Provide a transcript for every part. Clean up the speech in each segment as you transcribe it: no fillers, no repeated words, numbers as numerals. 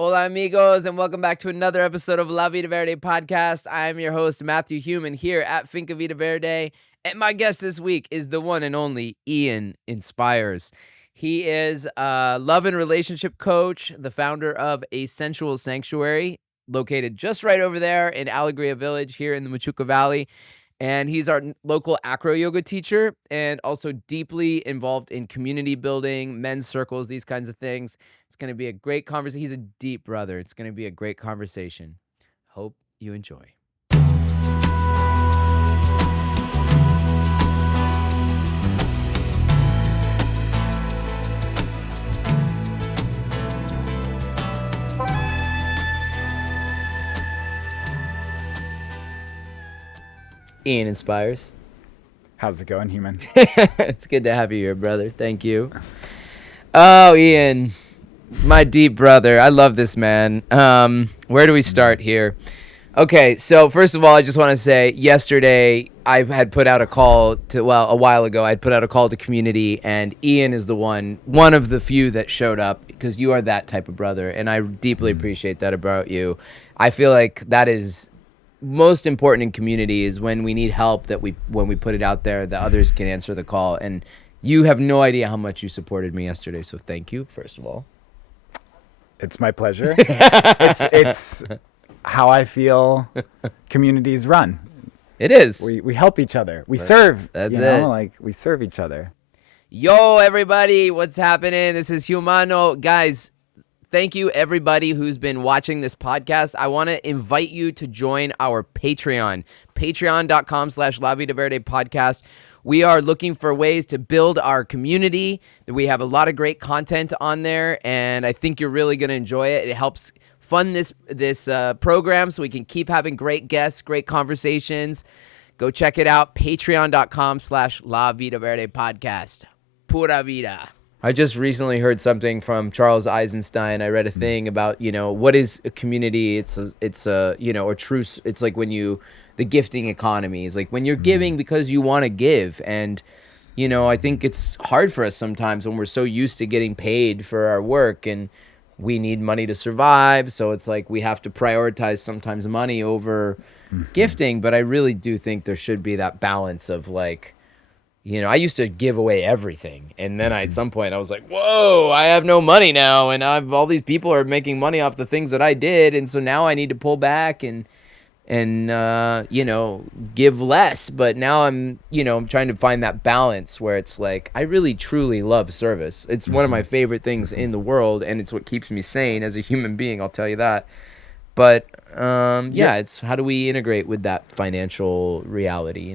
Hola amigos, and welcome back to another episode of La Vida Verde podcast. I'm your host, Matthew Human, here at Finca Vida Verde, and my guest this week is the one and only Ian Inspires. He is a love and relationship coach, the founder of a Sensual Sanctuary, located just right over there in Alegria Village here in the Machuca Valley. And he's our local Acro yoga teacher and also deeply involved in community building, men's circles, these kinds of things. It's going to be a great conversation. He's a deep brother. It's going to be a great conversation. Hope you enjoy. Ian Inspires. How's it going, Human? It's good to have you here, brother. Thank you. Oh, Ian, my deep brother. I love this man. Where do we start here? Okay, so first of all, I just want to say yesterday I had put out a call to, a while ago, I'd put out a call to community, and Ian is the one of the few that showed up because you are that type of brother, and I deeply appreciate that about you. I feel like that is most important in community is when we need help, that when we put it out there, that others can answer the call. And you have no idea how much you supported me yesterday, so thank you, first of all. It's my pleasure. It's how I feel communities run. It is. We help each other. We serve. That's it. Like we serve each other. Yo, everybody, what's happening? This is Humano. Guys, thank you, everybody who's been watching this podcast. I want to invite you to join our Patreon, patreon.com/La Vida Verde podcast. We are looking for ways to build our community. We have a lot of great content on there, and I think you're really going to enjoy it. It helps fund this program so we can keep having great guests, great conversations. Go check it out, patreon.com/La Vida Verde podcast. Pura vida. I just recently heard something from Charles Eisenstein. I read a thing about, what is a community? It's a true, it's like the gifting economy is like when you're giving because you want to give. And, I think it's hard for us sometimes when we're so used to getting paid for our work and we need money to survive. So it's like we have to prioritize sometimes money over gifting. But I really do think there should be that balance of like, I used to give away everything, and then at some point I was like, whoa, I have no money now, and all these people are making money off the things that I did, and so now I need to pull back and give less. But now I'm trying to find that balance where it's like I really truly love service. It's one of my favorite things in the world, and it's what keeps me sane as a human being, I'll tell you that. But it's how do we integrate with that financial reality,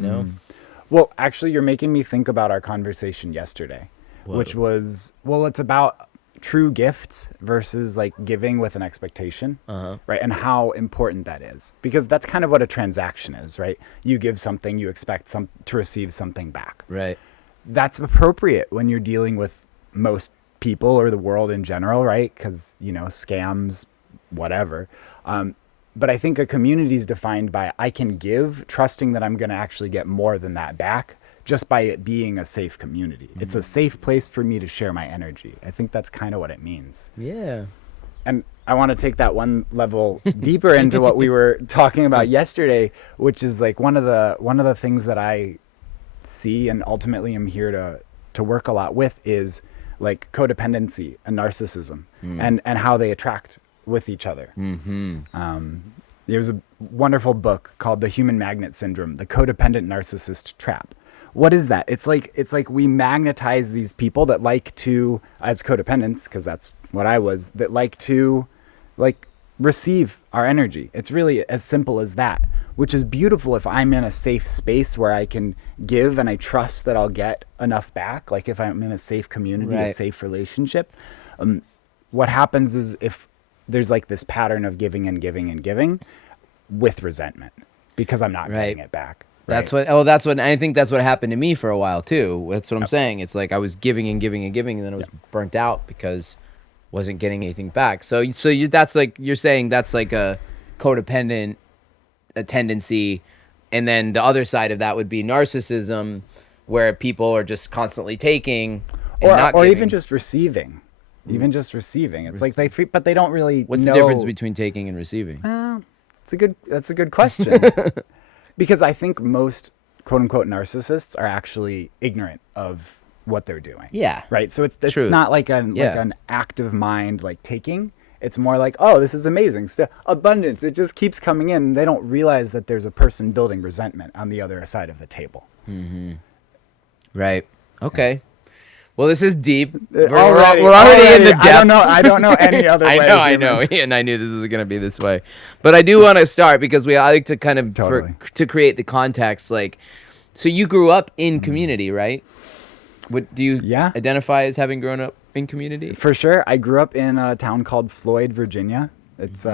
Well, actually, you're making me think about our conversation yesterday, which was, it's about true gifts versus like giving with an expectation, right? And how important that is, because that's kind of what a transaction is, right? You give something, you expect to receive something back. Right. That's appropriate when you're dealing with most people or the world in general, right? Because, scams, whatever. But I think a community is defined by I can give, trusting that I'm going to actually get more than that back just by it being a safe community. It's a safe place for me to share my energy. I think that's kind of what it means. Yeah. And I want to take that one level deeper into what we were talking about yesterday, which is like one of the things that I see and ultimately am here to work a lot with is like codependency and narcissism and how they attract with each other. There's a wonderful book called The Human Magnet Syndrome, The Codependent Narcissist Trap. What is that? It's like we magnetize these people that like to, as codependents, because that's what I was, that like to like receive our energy. It's really as simple as that, which is beautiful if I'm in a safe space where I can give and I trust that I'll get enough back. Like if I'm in a safe community, a safe relationship. What happens is if there's like this pattern of giving and giving and giving with resentment because I'm not getting it back. Right? That's what I think that's what happened to me for a while too. That's what I'm saying. It's like I was giving and giving and giving and then I was burnt out because wasn't getting anything back. So that's like, you're saying that's like a codependent tendency. And then the other side of that would be narcissism, where people are just constantly taking and not or giving. even just receiving. even just receiving. It's like but they don't really What's know. the difference between taking and receiving? That's a good question. Because I think most quote unquote narcissists are actually ignorant of what they're doing. Yeah. Right. So it's True. not like an active mind like taking. It's more like, oh, this is amazing. Abundance. It just keeps coming in. They don't realize that there's a person building resentment on the other side of the table. Mm-hmm. Right. Okay. Well, this is deep. We're Already already in the depths. I don't know any other way. I know. And I knew this was going to be this way. But I do want to start because I like to kind of, to create the context. Like, so you grew up in community, right? Do you identify as having grown up in community? For sure. I grew up in a town called Floyd, Virginia. It's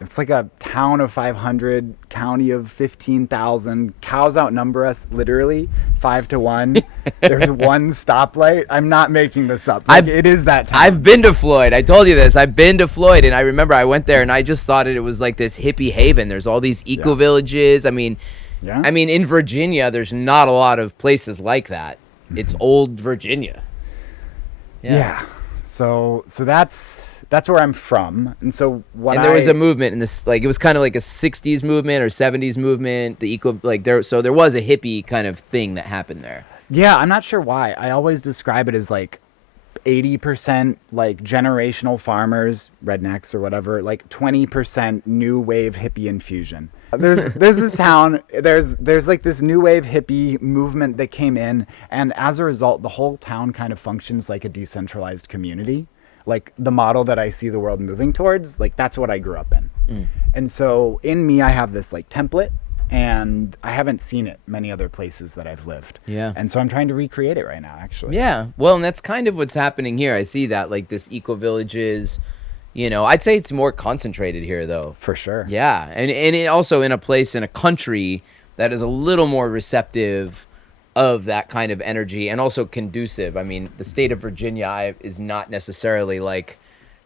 it's like a town of 500, county of 15,000. Cows outnumber us literally 5-1. There's one stoplight. I'm not making this up. It is that town. I've been to Floyd. I told you this. I've been to Floyd, and I remember I went there, and I just thought it was like this hippie haven. There's all these eco villages. I mean, in Virginia, there's not a lot of places like that. It's old Virginia. Yeah. So that's where I'm from. And so there was a movement in this, like, it was kind of like a 60s movement or 70s movement, so there was a hippie kind of thing that happened there. Yeah, I'm not sure why. I always describe it as like 80% like generational farmers, rednecks or whatever, like 20% new wave hippie infusion. There's this town, there's like this new wave hippie movement that came in, and as a result, the whole town kind of functions like a decentralized community. Like the model that I see the world moving towards, like that's what I grew up in. And so in me, I have this like template, and I haven't seen it many other places that I've lived. Yeah. And so I'm trying to recreate it right now, actually. Yeah. Well, and that's kind of what's happening here. I see that, like, this eco villages, I'd say it's more concentrated here, though. For sure. Yeah. And it also in a place, in a country that is a little more receptive of that kind of energy, and also conducive. I mean, the state of Virginia is not necessarily like,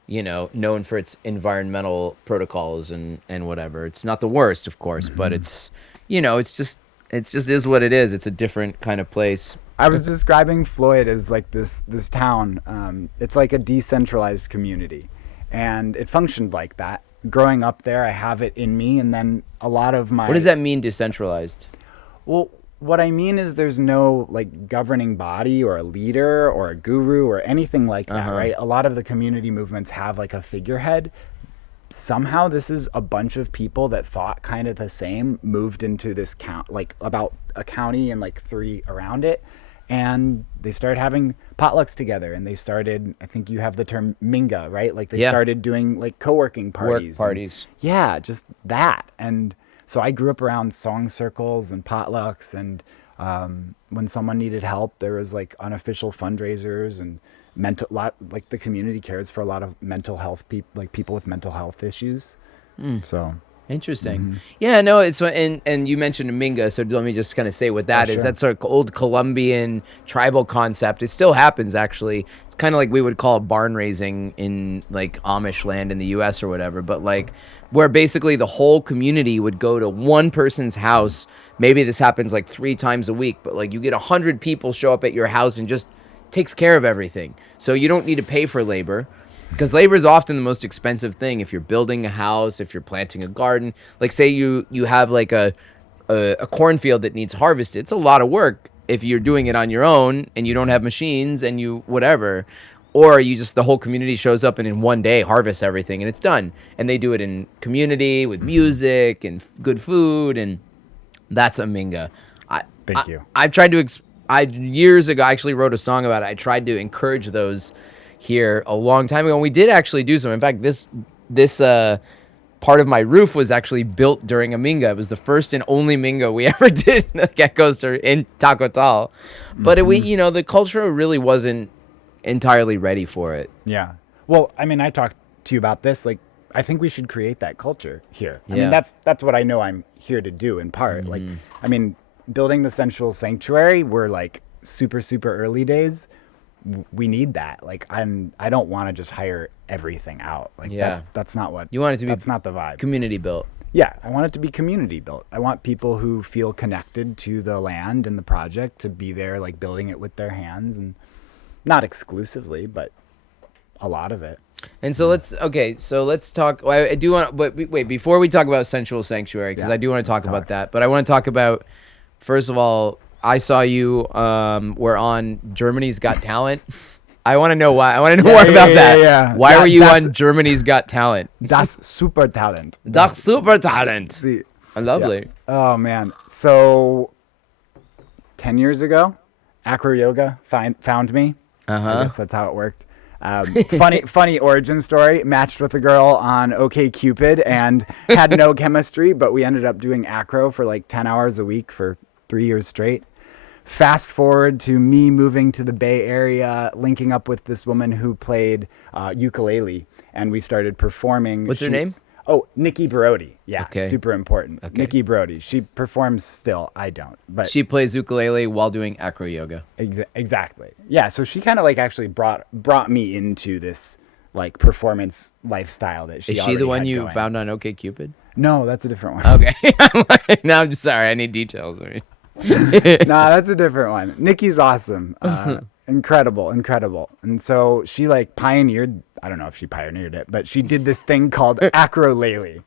known for its environmental protocols and whatever. It's not the worst, of course, but it's, it's just is what it is. It's a different kind of place. I was describing Floyd as like this town. It's like a decentralized community, and it functioned like that. Growing up there, I have it in me, and then a lot of my... What does that mean, decentralized? Well, what I mean is there's no like governing body or a leader or a guru or anything like that, right? A lot of the community movements have like a figurehead. Somehow this is a bunch of people that thought kind of the same, moved into this like about a county and like 3 around it. And they started having potlucks together, and they started, I think you have the term minga, right? Like they started doing like co-working parties. Work parties. Just that. And so I grew up around song circles and potlucks, and when someone needed help, there was like unofficial fundraisers, and like the community cares for a lot of mental health people with mental health issues. So interesting. Yeah, no, it's and you mentioned Minga, so let me just kind of say what that is. Sure. That's sort of old Colombian tribal concept. It still happens, actually. It's kind of like we would call barn raising in like Amish land in the US or whatever, but like where basically the whole community would go to one person's house. Maybe this happens like 3 times a week, but like you get 100 people show up at your house and just takes care of everything. So you don't need to pay for labor, because labor is often the most expensive thing. If you're building a house, if you're planting a garden, like say you have like a cornfield that needs harvested, it's a lot of work if you're doing it on your own and you don't have machines and you whatever. Or you just, the whole community shows up and in one day harvests everything and it's done. And they do it in community with music and good food, and that's a Minga. Thank you. I tried to, years ago, I actually wrote a song about it. I tried to encourage those here a long time ago, and we did actually do some. In fact, this part of my roof was actually built during a Minga. It was the first and only Minga we ever did in the Geckos in Tacotal. But the culture really wasn't entirely ready for it. Yeah. Well, I mean, I talked to you about this. Like, I think we should create that culture here. I mean, that's what I know I'm here to do in part. Like, I mean, building the Sensual Sanctuary, we're like super, super early days. We need that. Like, I don't want to just hire everything out. Like, that's not what you want it to be. That's not the vibe. Community built. Yeah, I want it to be community built. I want people who feel connected to the land and the project to be there, like building it with their hands, and not exclusively, but a lot of it. And so let's talk. Well, I do want, but wait, before we talk about Sensual Sanctuary, because I do want to talk about that. But I want to talk about, first of all, I saw you were on Germany's Got Talent. I want to know why. I want to know more about that. Yeah. Why were you on Germany's Got Talent? Das Supertalent. Das Supertalent. See, Lovely. Yeah. Oh man. So 10 years ago, Acro Yoga found me. I guess that's how it worked. Funny origin story. Matched with a girl on OkCupid and had no chemistry, but we ended up doing Acro for like 10 hours a week for 3 years straight. Fast forward to me moving to the Bay Area, linking up with this woman who played ukulele, and we started performing. What's her name? Oh, Nikki Brody. Yeah, okay. Super important. Okay. Nikki Brody. She performs still. I don't. But she plays ukulele while doing acro yoga. Exactly. Yeah, so she kind of like actually brought me into this like performance lifestyle that she. Is she the one had you going. found on OkCupid? No, that's a different one. Okay. Now I'm just sorry. I need details. I mean. Nah, that's a different one. Nikki's awesome. Incredible. And so she like pioneered, I don't know if she pioneered it, but she did this thing called acrolele.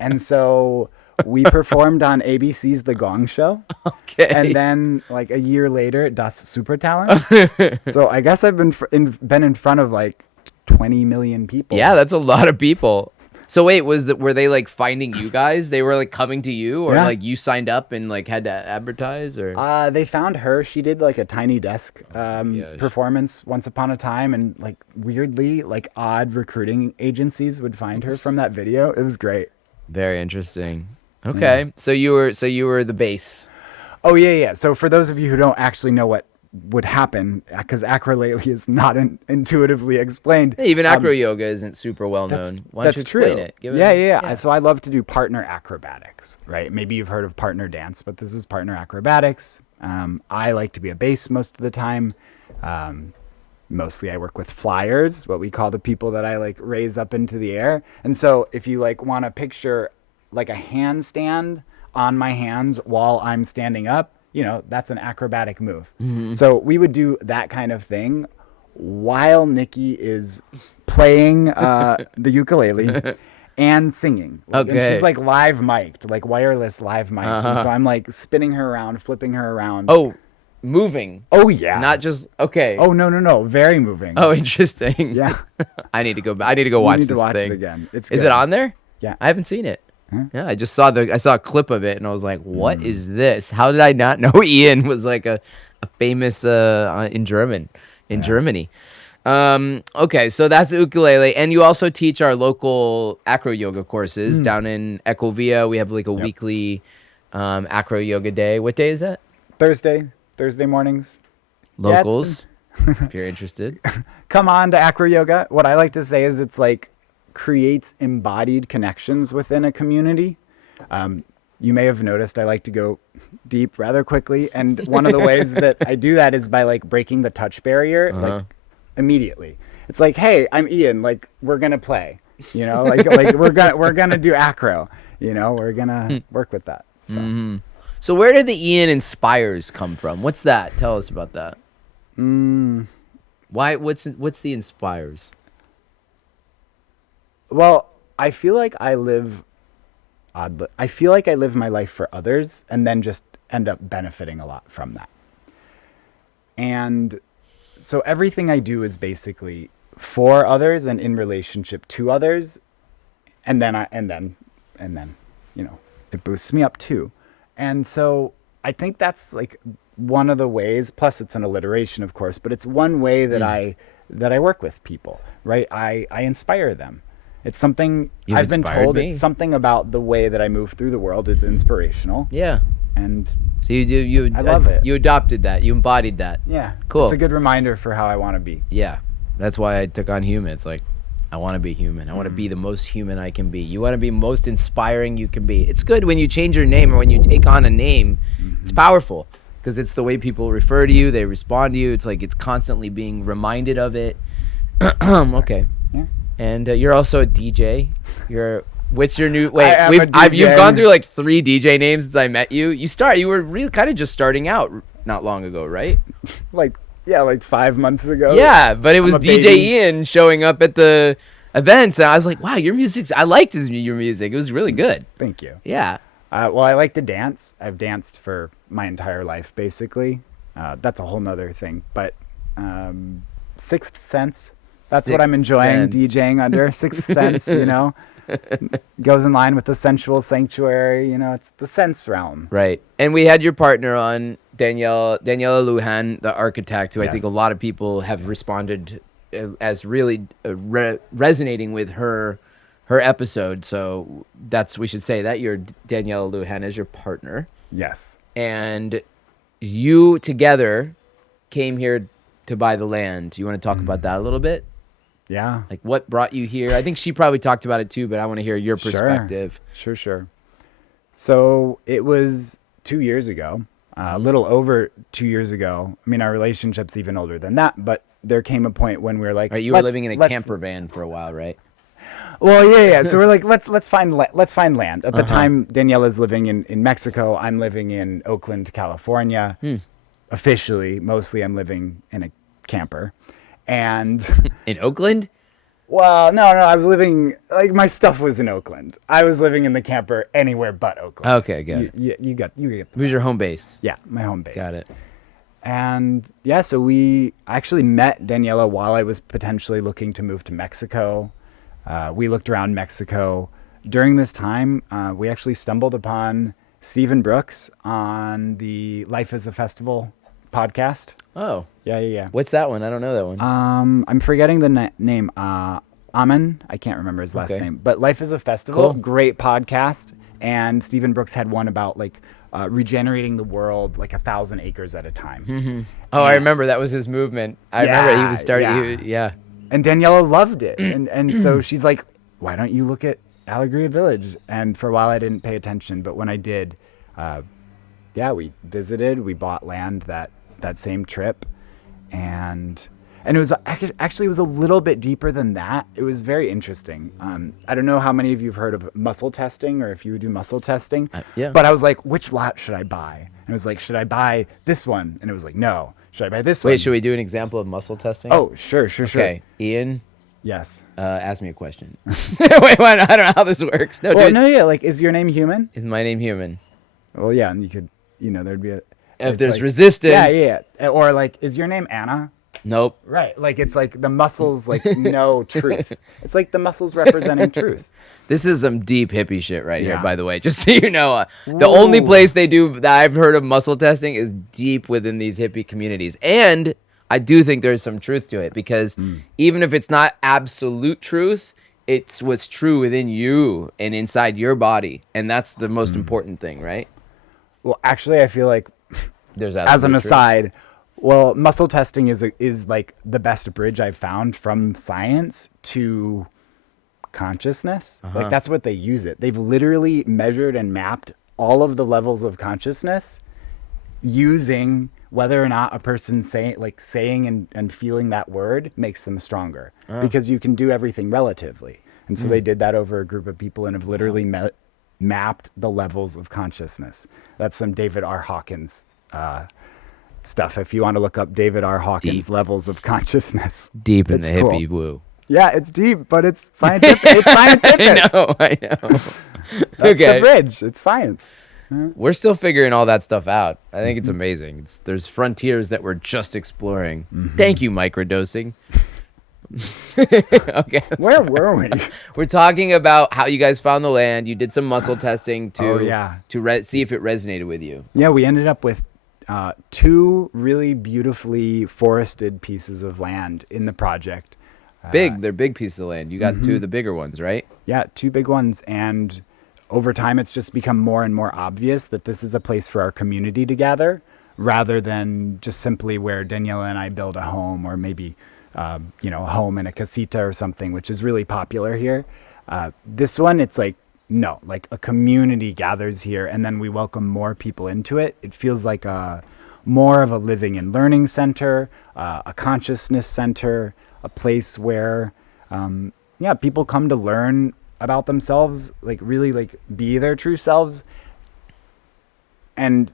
And so we performed on ABC's The Gong Show. Okay. And then like a year later, Das Supertalent. So I guess I've been in front of like 20 million people. Yeah, that's a lot of people. So wait, were they like finding you guys? They were like coming to you, or like you signed up and like had to advertise, or? They found her. She did like a Tiny Desk performance once upon a time, and like weirdly, like odd recruiting agencies would find her from that video. It was great. Very interesting. Okay, yeah. So you were the bass. Oh yeah. So for those of you who don't actually know what would happen, because acrolele is not intuitively explained. Even acro yoga isn't super well known. Why don't you explain it? Yeah. So I love to do partner acrobatics, right? Maybe you've heard of partner dance, but this is partner acrobatics. I like to be a bass most of the time. Mostly I work with flyers, what we call the people that I like raise up into the air. And so if you like want to picture like a handstand on my hands while I'm standing up, you know, that's an acrobatic move. Mm-hmm. So we would do that kind of thing while Nikki is playing the ukulele and singing. Like, okay. And she's like live mic'd, like wireless live mic'd. And so I'm like spinning her around, flipping her around. Oh, moving. Oh, yeah. Not just, okay. Oh, no. Very moving. Oh, interesting. Yeah. I need to go watch this thing. You need to watch it again. It's Is good. it on there? Yeah. I haven't seen it. Yeah, I saw a clip of it and I was like, "What is this? How did I not know Ian was like a famous in Germany?" Okay, so that's ukulele, and you also teach our local acro yoga courses down in Ecovia. We have like a weekly acro yoga day. What day is that? Thursday mornings. Locals, if you're interested, come on to acro yoga. What I like to say is it's like creates embodied connections within a community. You may have noticed I like to go deep rather quickly, and one of the ways that I do that is by like breaking the touch barrier like immediately. It's like, hey, I'm Ian, like we're gonna play, you know, like we're gonna do acro, you know, we're gonna work with that. So. So where did the Ian Inspires come from? What's that? Tell us about that. Why? What's the Inspires? Well, I feel like I live my life for others and then just end up benefiting a lot from that. And so everything I do is basically for others and in relationship to others. And then, you know, it boosts me up too. And so I think that's like one of the ways, plus it's an alliteration, of course, but it's one way that I work with people, right? I inspire them. It's something I've been told. It's something about the way that I move through the world. It's inspirational. Yeah. And so I love it. You adopted that. You embodied that. Yeah. Cool. It's a good reminder for how I want to be. Yeah. That's why I took on human. It's like, I want to be human. I want to be the most human I can be. You want to be most inspiring you can be. It's good when you change your name or when you take on a name. It's powerful because it's the way people refer to you. They respond to you. It's like it's constantly being reminded of it. Okay. Yeah. And you're also a DJ. What's your new? Wait, you've gone through like 3 DJ names since I met you. You were really kind of just starting out not long ago, right? Like Yeah, like 5 months ago. Yeah, but it was I'm a DJ baby. Ian showing up at the events, and I was like, wow, your music's. I liked your music. It was really good. Thank you. Yeah. Well, I like to dance. I've danced for my entire life, basically. That's a whole nother thing. But Sixth Sense, that's what I'm enjoying DJing under. Sixth Sense, you know, goes in line with the Sensual Sanctuary. You know, it's the sense realm. Right. And we had your partner on, Daniela Lujan, the architect, who I think a Yes. lot of people have responded as really resonating with her episode. So we should say that your Daniela Lujan is your partner. Yes. And you together came here to buy the land. You want to talk about that a little bit? Yeah. Like what brought you here? I think she probably talked about it too, but I want to hear your perspective. Sure. So it was 2 years ago, a little over 2 years ago. I mean, our relationship's even older than that, but there came a point when we were like, Right, you were living in a camper van for a while, right? Well, yeah. So we're like, let's find land. At the time, Daniela's living in Mexico. I'm living in Oakland, California. Officially, mostly I'm living in a camper. And In Oakland? well, no, I was living, like, my stuff was in Oakland. I was living in the camper anywhere but Oakland. Okay, got it. You get Who's your home base? yeah, my home base. Got it. And yeah, so we actually met Daniela while I was potentially looking to move to Mexico. We looked around Mexico. During this time, we actually stumbled upon Stephen Brooks on the Life is a Festival podcast. Oh, Yeah. what's that one? I don't know that one. I'm forgetting the name. Amen. I can't remember his last Okay. name. But Life is a Festival, Cool. great podcast. And Stephen Brooks had one about like regenerating the world like 1,000 acres at a time. Oh, I remember that was his movement. I remember he was starting. Yeah. And Daniela loved it. And so she's like, why don't you look at Alegria Village? And for a while I didn't pay attention. But when I did, we visited. We bought land that same trip. And it was actually it was a little bit deeper than that. It was very interesting. I don't know how many of you have heard of muscle testing or if you would do muscle testing. Yeah. But I was like, which lot should I buy? And it was like, should I buy this one? And it was like, no. Should I buy this one? Wait, should we do an example of muscle testing? Oh, sure. Okay, Ian, Yes. ask me a question. Wait, what? I don't know how this works. No, Well, dude. no, yeah. Like, is your name human? Is my name human? Well, yeah. And you could, there'd be a. If it's there's like, resistance. Yeah. Or like, is your name Anna? Nope. Right. Like, it's like the muscles, like, know truth. It's like the muscles representing truth. This is some deep hippie shit right here, Yeah. by the way. Just so you know, the only Ooh. place they do that I've heard of muscle testing is deep within these hippie communities. And I do think there's some truth to it because even if it's not absolute truth, it's what's true within you and inside your body. And that's the most important thing, right? Well, actually, I feel like, There's as an absolute truth. aside, well, muscle testing is like the best bridge I've found from science to consciousness. Like, that's what they use it. They've literally measured and mapped all of the levels of consciousness using whether or not a person saying and feeling that word makes them stronger because you can do everything relatively. And so they did that over a group of people and have literally mapped the levels of consciousness. That's some David R. Hawkins stuff. If you want to look up David R. Hawkins' Deep. levels of consciousness. Deep in It's the cool. hippie woo. Yeah, it's deep, but it's scientific. It's scientific. I know. That's the bridge. It's science. We're still figuring all that stuff out. I think it's amazing. There's frontiers that we're just exploring. Thank you, microdosing. Okay. Where were we? We're talking about how you guys found the land. You did some muscle testing to see if it resonated with you. Yeah, we ended up with 2 really beautifully forested pieces of land in the project. They're big pieces of land. You got 2 of the bigger ones, right? Yeah, 2 big ones. And over time, it's just become more and more obvious that this is a place for our community to gather rather than just simply where Daniela and I build a home or maybe, a home in a casita or something, which is really popular here. This one, it's like, no, like a community gathers here and then we welcome more people into it. It feels like more of a living and learning center, a consciousness center, a place where, people come to learn about themselves, like really like be their true selves. And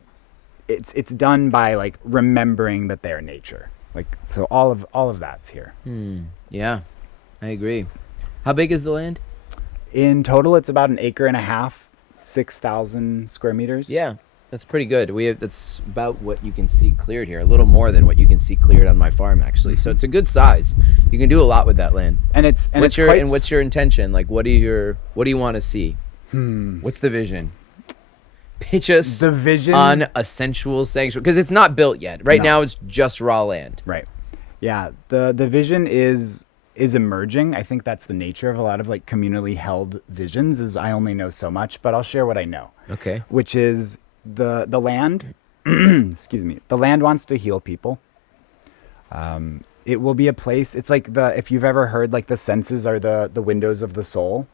it's done by like remembering that they're nature. Like, so all of that's here. Yeah, I agree. How big is the land? In total, it's about 1.5 acres, 6,000 square meters. Yeah, that's pretty good. That's about what you can see cleared here. A little more than what you can see cleared on my farm, actually. So it's a good size. You can do a lot with that land. What's your intention? Like, what do you want to see? What's the vision? Pitch us The vision on a sensual sanctuary, because it's not built yet. Right now, it's just raw land. Right. Yeah. The vision is emerging. I think that's the nature of a lot of like communally held visions. Is I only know so much, but I'll share what I know. Okay. Which is the land. Excuse me. The land wants to heal people. It will be a place. It's like if you've ever heard, like, the senses are the windows of the soul,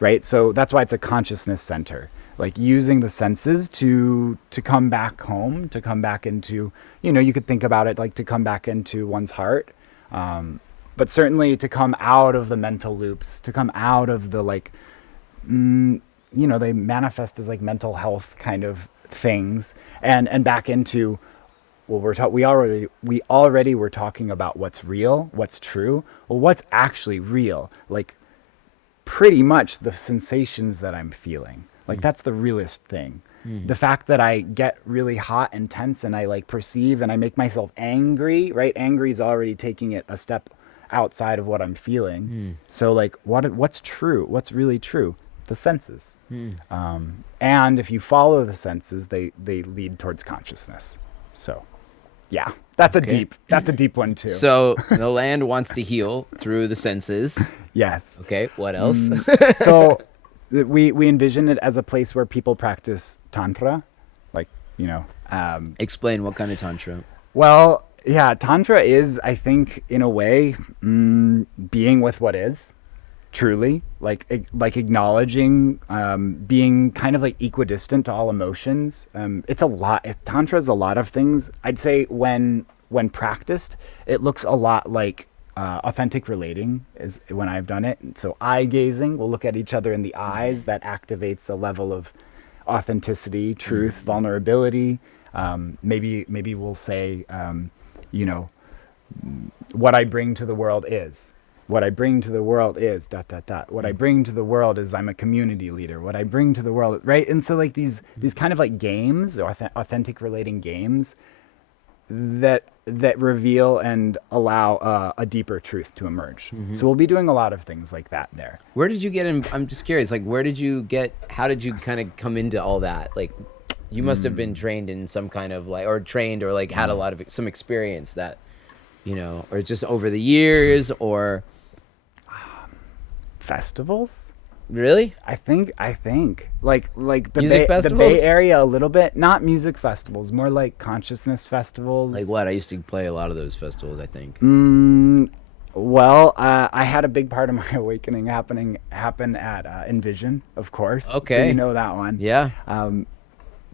right? So that's why it's a consciousness center. Like, using the senses to come back home, to come back into, you could think about it like to come back into one's heart. But certainly to come out of the mental loops, to come out of the, like, they manifest as like mental health kind of things, and back into, well, we already were talking about what's real, what's true. Well, what's actually real? Like, pretty much the sensations that I'm feeling. Like, that's the realest thing. The fact that I get really hot and tense and I like perceive and I make myself angry, right? Angry is already taking it a step outside of what I'm feeling. So like, what's true? What's really true? The senses. And if you follow the senses, they lead towards consciousness. So yeah, that's a deep one too. So the land wants to heal through the senses. Yes. Okay. What else? So we envision it as a place where people practice tantra, like, Explain what kind of tantra. Well, yeah, tantra is, I think, in a way, being with what is, truly, like acknowledging, being kind of like equidistant to all emotions. It's a lot. Tantra is a lot of things. I'd say when practiced, it looks a lot like authentic relating is when I've done it. So eye gazing, we'll look at each other in the eyes. That activates a level of authenticity, truth, vulnerability. Maybe we'll say, what I bring to the world is. What I bring to the world is ... What I bring to the world is I'm a community leader. What I bring to the world, right? And so like these kind of like games, or authentic relating games, that reveal and allow a deeper truth to emerge. So we'll be doing a lot of things like that there. Where did you get in? I'm just curious, like, how did you kind of come into all that? Like, you must have been trained in some kind of like, or had a lot of some experience that, or just over the years, or festivals. Really? I think like the Bay Area a little bit, not music festivals, more like consciousness festivals. Like what? I used to play a lot of those festivals, I think. Well, I had a big part of my awakening happen at Envision, of course. Okay. So you know that one. Yeah.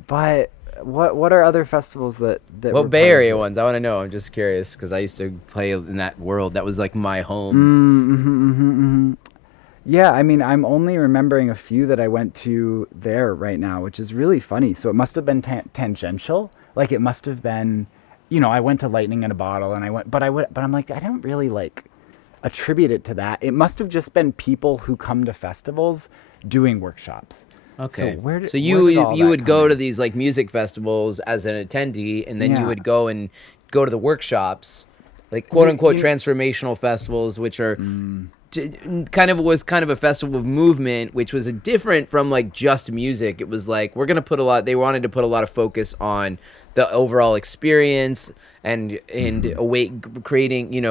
But what are other festivals that Well, Bay Area ones, I want to know. I'm just curious because I used to play in that world. That was like my home. Yeah, I mean, I'm only remembering a few that I went to there right now, which is really funny. So it must have been tangential. Like, it must have been, I went to Lightning in a Bottle, and but I'm like, I don't really like attribute it to that. It must have just been people who come to festivals doing workshops. Okay. So you would go to these like music festivals as an attendee, and then you would go to the workshops, like quote unquote transformational festivals, which are kind of a festival of movement, which was different from like just music. It was like they wanted to put a lot of focus on the overall experience and creating,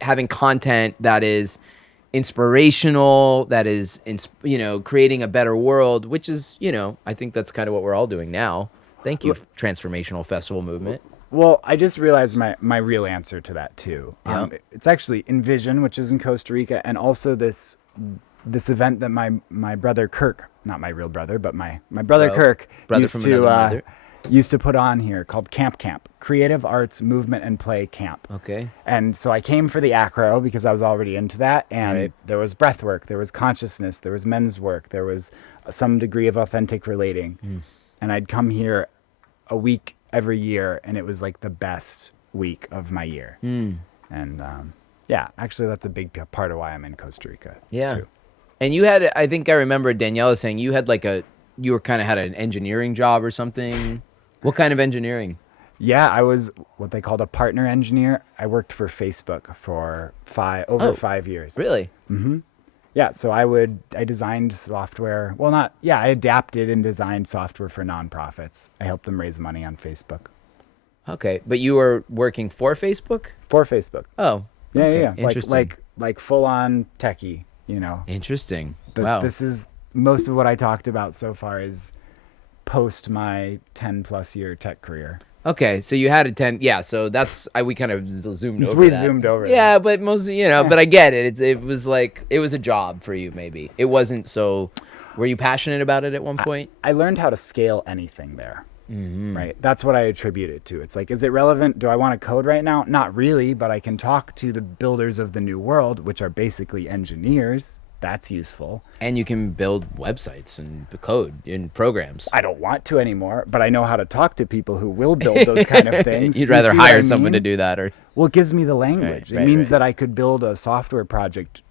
having content that is inspirational, that is, creating a better world, which is, I think that's kind of what we're all doing now. Thank you, transformational festival movement. Well, I just realized my real answer to that too. Yeah. It's actually Envision, which is in Costa Rica, and also this event that my brother Kirk, not my real brother, but my brother Kirk used to put on here, called Camp, Creative Arts Movement and Play Camp. Okay. And so I came for the Acro because I was already into that, and there was breath work, there was consciousness, there was men's work, there was some degree of authentic relating. And I'd come here a week every year, and it was like the best week of my year. And actually that's a big part of why I'm in Costa Rica. Yeah. Too. And you had, I think I remember Daniela saying you had you were kind of had an engineering job or something. What kind of engineering? Yeah, I was what they called a partner engineer. I worked for Facebook for 5 years. Really? Yeah, so I designed software. Well, I adapted and designed software for nonprofits. I helped them raise money on Facebook. Okay, but you were working for Facebook? For Facebook. Oh, Yeah, okay. yeah. Interesting. Like full on techie, Interesting. But wow. this is most of what I talked about so far is post my 10 plus year tech career. Okay, so you had a 10. Yeah, so we kind of zoomed over We that. zoomed over Yeah, but mostly, but I get it. It was like, it was a job for you, maybe. It wasn't so, were you passionate about it at one point? I learned how to scale anything there. Right? That's what I attribute it to. It's like, is it relevant? Do I want to code right now? Not really, but I can talk to the builders of the new world, which are basically engineers. That's useful. And you can build websites and code and programs. I don't want to anymore, but I know how to talk to people who will build those kind of things. You'd rather hire someone to do that, or well, it gives me the language. Right, it means right. that I could build a software project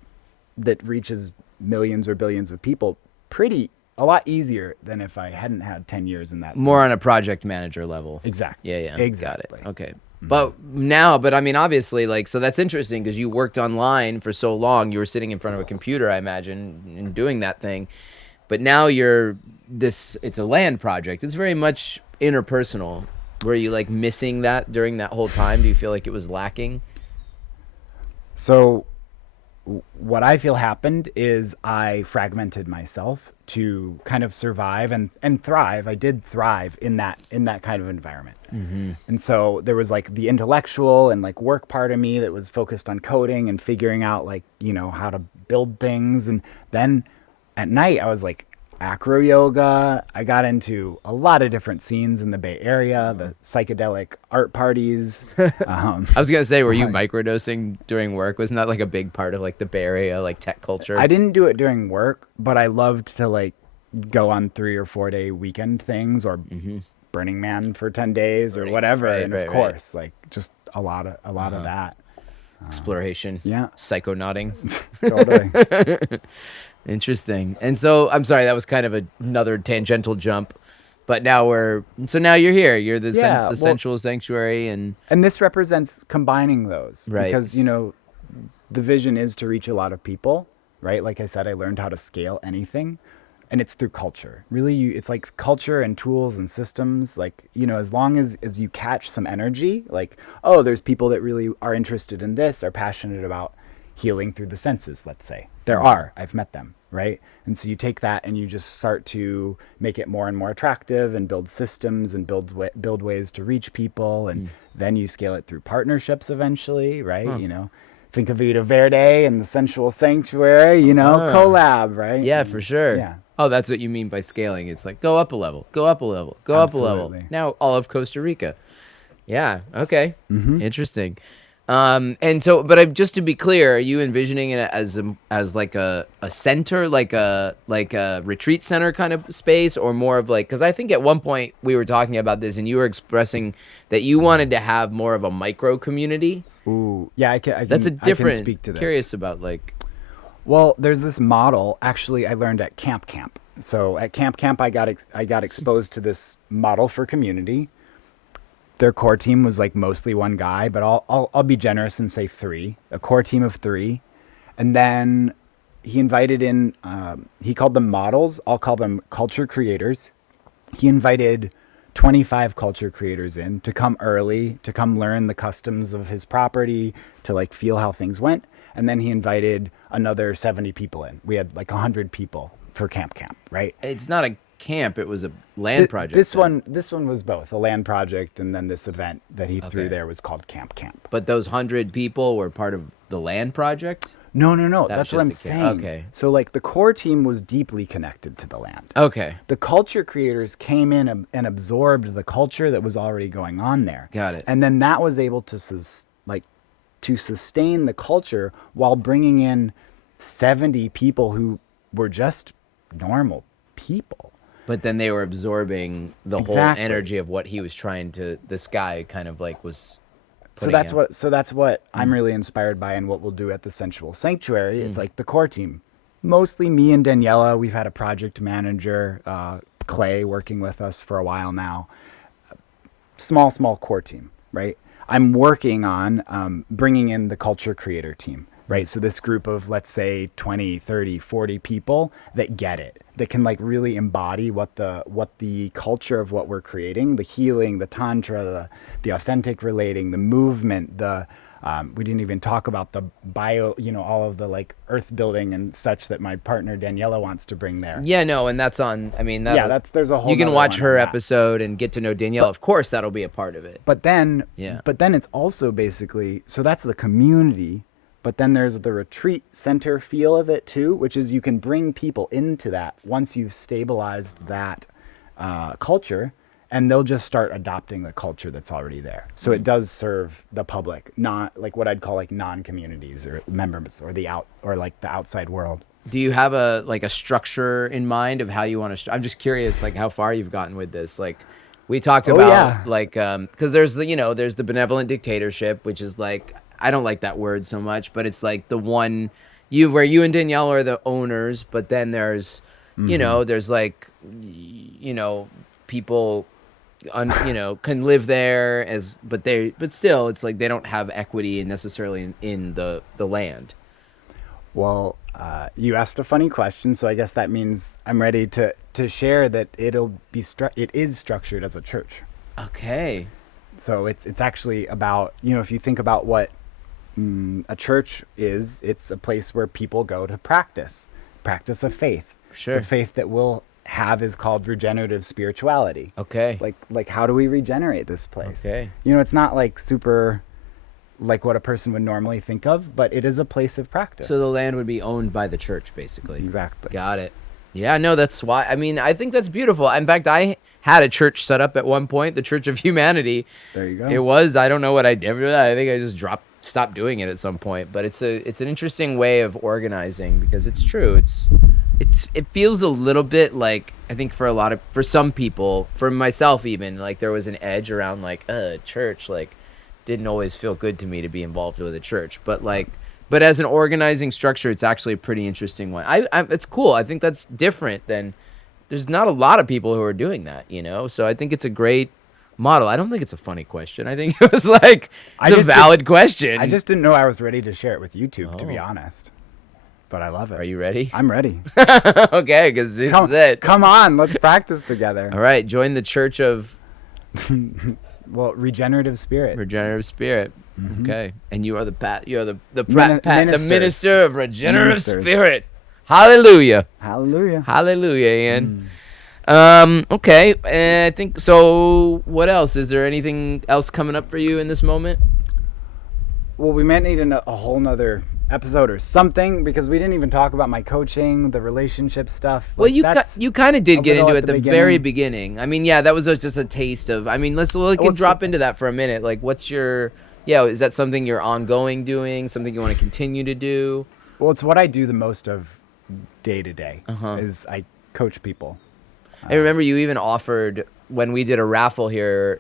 that reaches millions or billions of people a lot easier than if I hadn't had 10 years in that. more on a project manager level. Exactly. Yeah. Exactly. Got it. Okay. But I mean, obviously, so that's interesting because you worked online for so long. You were sitting in front of a computer, I imagine, and doing that thing. But now it's a land project. It's very much interpersonal. Were you like missing that during that whole time? Do you feel like it was lacking? So what I feel happened is I fragmented myself to kind of survive and thrive. I did thrive in that kind of environment. And so there was like the intellectual and like work part of me that was focused on coding and figuring out like, how to build things. And then at night I was like acro yoga. I got into a lot of different scenes in the Bay Area, the psychedelic art parties. I was gonna say, were you microdosing during work? Wasn't that like a big part of like the Bay Area, like tech culture? I didn't do it during work, but I loved to like go on 3 or 4 day weekend things or Burning Man for 10 days or whatever. And of course, like just a lot of that. Exploration. Yeah. Psychonauting. Totally. Interesting. And so, I'm sorry, that was kind of another tangential jump, but now you're here. You're the Sensual Sanctuary, and this represents combining those, right? Because the vision is to reach a lot of people, right? Like I said, I learned how to scale anything, and it's through culture. Really, it's like culture and tools and systems. Like as long as you catch some energy, like there's people that really are interested in this, are passionate about healing through the senses, let's say. I've met them, right? And so you take that and you just start to make it more and more attractive and build systems and build ways to reach people. And then you scale it through partnerships eventually, right? Think of Vida, Verde and the Sensual Sanctuary, collab, right? Yeah, for sure. Yeah. Oh, that's what you mean by scaling. It's like go up a level, go up a level, go up a level. Now all of Costa Rica. Yeah. Okay. Interesting. And so, but just to be clear, are you envisioning it as like a center, like a retreat center kind of space, or more of like, because I think at one point we were talking about this and you were expressing that you wanted to have more of a micro community. Ooh, yeah, I can. That's a different. I can speak to this. Curious about like. Well, there's this model. Actually, I learned at Camp. So at Camp, I got exposed to this model for community. Their core team was like mostly one guy, but I'll be generous and say 3, a core team of 3. And then he invited in, he called them models. I'll call them culture creators. He invited 25 culture creators in to come early, to come learn the customs of his property, to like feel how things went. And then he invited another 70 people in. We had like 100 people for Camp, right? It's not a camp, it was a land project. This one was both a land project, and then this event that he threw there was called Camp. But those 100 people were part of the land project? No. That's what I'm saying. Okay. So like the core team was deeply connected to the land. Okay. The culture creators came in and absorbed the culture that was already going on there. Got it. And then that was able to sustain the culture while bringing in 70 people who were just normal people. But then they were absorbing the whole energy of what he was trying to, this guy kind of like was putting out. That's what I'm really inspired by, and what we'll do at the Sensual Sanctuary. It's like the core team, mostly me and Daniela. We've had a project manager, Clay, working with us for a while now. Small core team, right? I'm working on bringing in the culture creator team, right? So this group of, let's say, 20, 30, 40 people that get it, that can like really embody what the culture of what we're creating, the healing, the tantra, the authentic relating, the movement, we didn't even talk about the bio, all of the like earth building and such that my partner Daniela wants to bring there. Yeah, no, and that's on, I mean, there's a whole, you can watch her episode and get to know Danielle. Of course, that'll be a part of it. But then it's also basically, so that's the community, but then there's the retreat center feel of it too, which is you can bring people into that once you've stabilized that culture, and they'll just start adopting the culture that's already there. So it does serve the public, not like what I'd call like non-communities or members or the outside world. Do you have a structure in mind of how you want to? I'm just curious, like how far you've gotten with this. Like we talked about, because there's there's the benevolent dictatorship, which is like, I don't like that word so much, but it's like the one where you and Danielle are the owners, but then there's there's like people can live there but still it's like they don't have equity necessarily in the land. Well, you asked a funny question, so I guess that means I'm ready to share that it is structured as a church. Okay. So it's actually about, if you think about what a church is, it's a place where people go to practice a faith. Sure. The faith that we'll have is called regenerative spirituality. Okay. Like how do we regenerate this place? Okay. It's not like super like what a person would normally think of, but it is a place of practice. So the land would be owned by the church, basically. Exactly. Got it. Yeah, no, that's why. I mean, I think that's beautiful. In fact, I had a church set up at one point, the Church of Humanity. There you go. It was, I don't know what I did with that. I think I just stopped doing it at some point. But it's an interesting way of organizing, because it's true. It feels a little bit like, I think for some people, for myself even, like there was an edge around like, church, like didn't always feel good to me to be involved with a church. But as an organizing structure, it's actually a pretty interesting one. It's cool. I think that's different than, there's not a lot of people who are doing that, So I think it's a great model. I don't think it's a funny question. I think it was like, it's a valid question. I just didn't know I was ready to share it with YouTube, to be honest. But I love it. Are you ready? I'm ready. Okay, because this is it. Come on, let's practice together. All right, join the Church of... regenerative spirit. Regenerative spirit. Mm-hmm. Okay, and you are the minister of regenerative spirit. Hallelujah. Hallelujah. Hallelujah, Ian. Okay, I think so. What else? Is there anything else coming up for you in this moment? Well, we might need a whole nother episode or something, because we didn't even talk about my coaching, the relationship stuff. Well, you kind of did get into it at the very beginning. I mean, yeah, that was just a taste of. I mean, let's drop into that for a minute. Like, what's your? Yeah, is that something you're ongoing doing? Something you want to continue to do? Well, it's what I do the most of day to day. Is I coach people. I remember you even offered, when we did a raffle here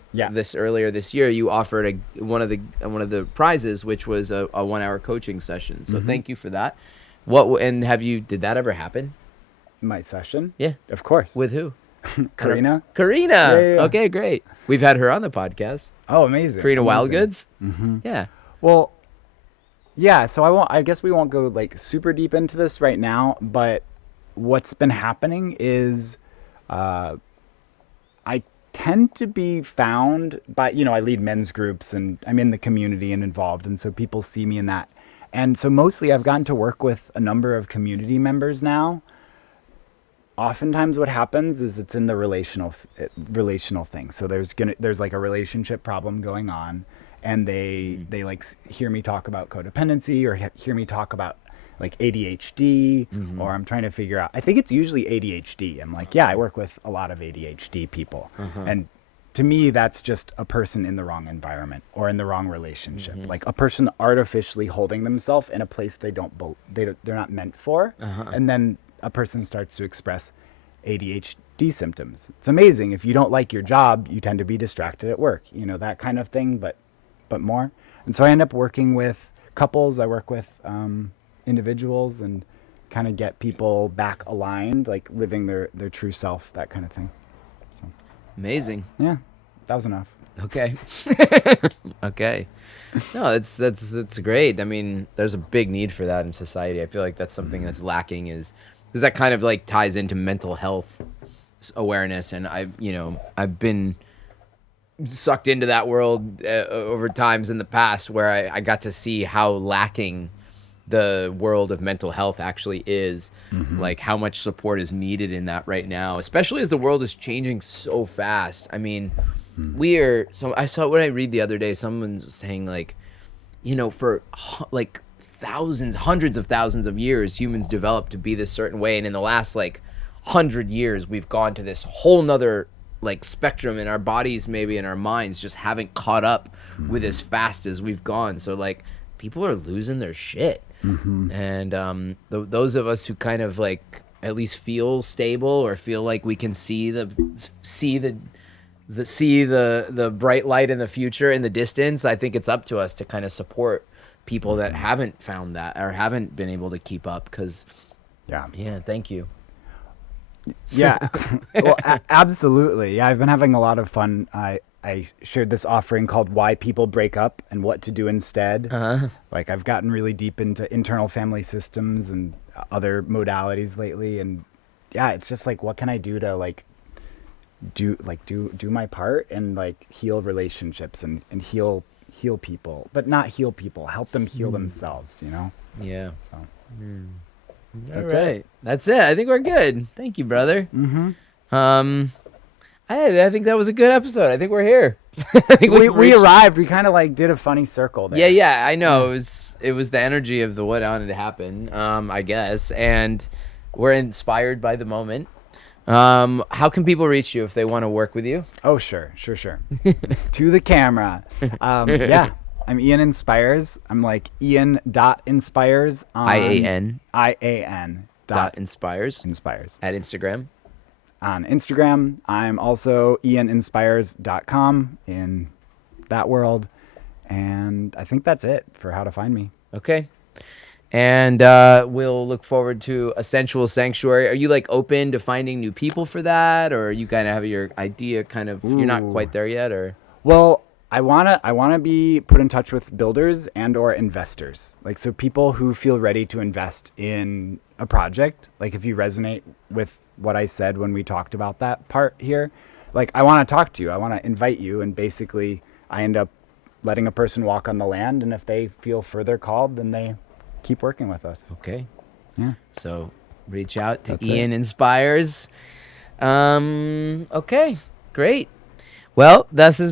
earlier this year, you offered one of the prizes, which was a 1 hour coaching session. So thank you for that. Did that ever happen? My session? Yeah. Of course. With who? Karina. Yeah. Okay, great. We've had her on the podcast. Oh, amazing. Karina Wildgoods? Mm-hmm. Yeah. Well, yeah, so I guess we won't go like super deep into this right now, but what's been happening is I tend to be found by, I lead men's groups and I'm in the community and involved. And so people see me in that. And so mostly I've gotten to work with a number of community members now. Oftentimes what happens is it's in the relational thing. So there's like a relationship problem going on, and they like hear me talk about codependency, or hear me talk about like ADHD, or I'm trying to figure out, I think it's usually ADHD. I'm like, yeah, I work with a lot of ADHD people. And to me, that's just a person in the wrong environment or in the wrong relationship. Like a person artificially holding themselves in a place they're not meant for. And then a person starts to express ADHD symptoms. It's amazing. If you don't like your job, you tend to be distracted at work, that kind of thing, but more. And so I end up working with couples. I work with individuals and kind of get people back aligned, like living their true self, that kind of thing. So, Amazing. yeah, that was enough. Okay. Okay. No, that's great. I mean, there's a big need for that in society. I feel like that's something that's lacking, is because that kind of like ties into mental health awareness, and I've been sucked into that world over times in the past where I got to see how lacking the world of mental health actually is, like how much support is needed in that right now, especially as the world is changing so fast. I mean, I saw what I read the other day, someone was saying like, for like hundreds of thousands of years, humans developed to be this certain way, and in the last like 100 years we've gone to this whole nother like spectrum, and our bodies maybe and our minds just haven't caught up with as fast as we've gone. So like people are losing their shit. And those of us who kind of like at least feel stable or feel like we can see the bright light in the future in the distance, I think it's up to us to kind of support people that haven't found that or haven't been able to keep up. Because thank you. Yeah, well, absolutely. Yeah, I've been having a lot of fun. I shared this offering called Why People Break Up and What to Do Instead. Like I've gotten really deep into internal family systems and other modalities lately. And yeah, it's just like, what can I do to like do my part and like heal relationships and heal people, but not heal people, help them heal themselves, Yeah. So That's right. That's it. I think we're good. Thank you, brother. I think that was a good episode. I think we're here. I think we arrived. We kind of like did a funny circle there. Yeah. I know. It was the energy of what wanted to happen, I guess. And we're inspired by the moment. How can people reach you if they want to work with you? Oh, sure. To the camera. Yeah. I'm Ian Inspires. I'm like Ian.inspires on IAN. Inspires at Instagram. On Instagram, I'm also ianinspires.com in that world. And I think that's it for how to find me. Okay. And we'll look forward to a Sensual Sanctuary. Are you like open to finding new people for that? Or you kind of have your idea you're not quite there yet? Or well, I wanna be put in touch with builders and or investors. Like, so people who feel ready to invest in a project. Like if you resonate with what I said when we talked about that part here, like I want to talk to you. I want to invite you, and basically I end up letting a person walk on the land, and if they feel further called, then they keep working with us. Okay. Yeah. So reach out to That's Ian Inspires. Okay, great. Well, this is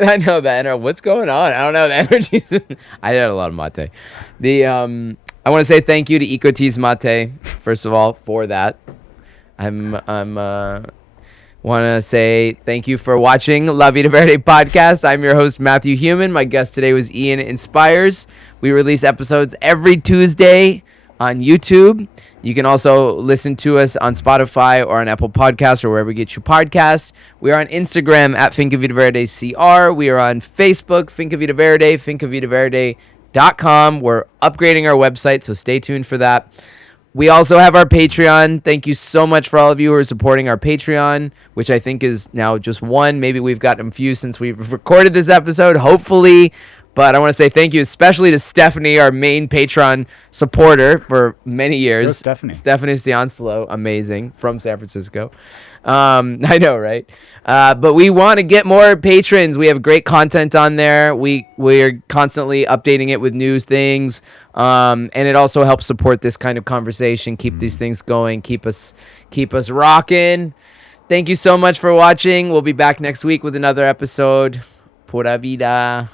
I know that. What's going on? I don't know. The energy's I had a lot of mate. I want to say thank you to Ecotease Mate, first of all, for that. Want to say thank you for watching La Vida Verde podcast. I'm your host, Matthew Human. My guest today was Ian Inspires. We release episodes every Tuesday on YouTube. You can also listen to us on Spotify or on Apple Podcasts or wherever you get your podcasts. We are on Instagram at Finca Vida Verde CR. We are on Facebook, Finca Vida Verde, fincavitaverde.com. We're upgrading our website, so stay tuned for that. We also have our Patreon. Thank you so much for all of you who are supporting our Patreon, which I think is now just one. Maybe we've gotten a few since we've recorded this episode, hopefully. But I want to say thank you especially to Stephanie, our main Patreon supporter for many years. Stephanie Ciancelo, amazing, from San Francisco. I know, right? But we want to get more patrons. We have great content on there. We're constantly updating it with new things. And it also helps support this kind of conversation, keep these things going, keep us rocking. Thank you so much for watching. We'll be back next week with another episode. Pura vida.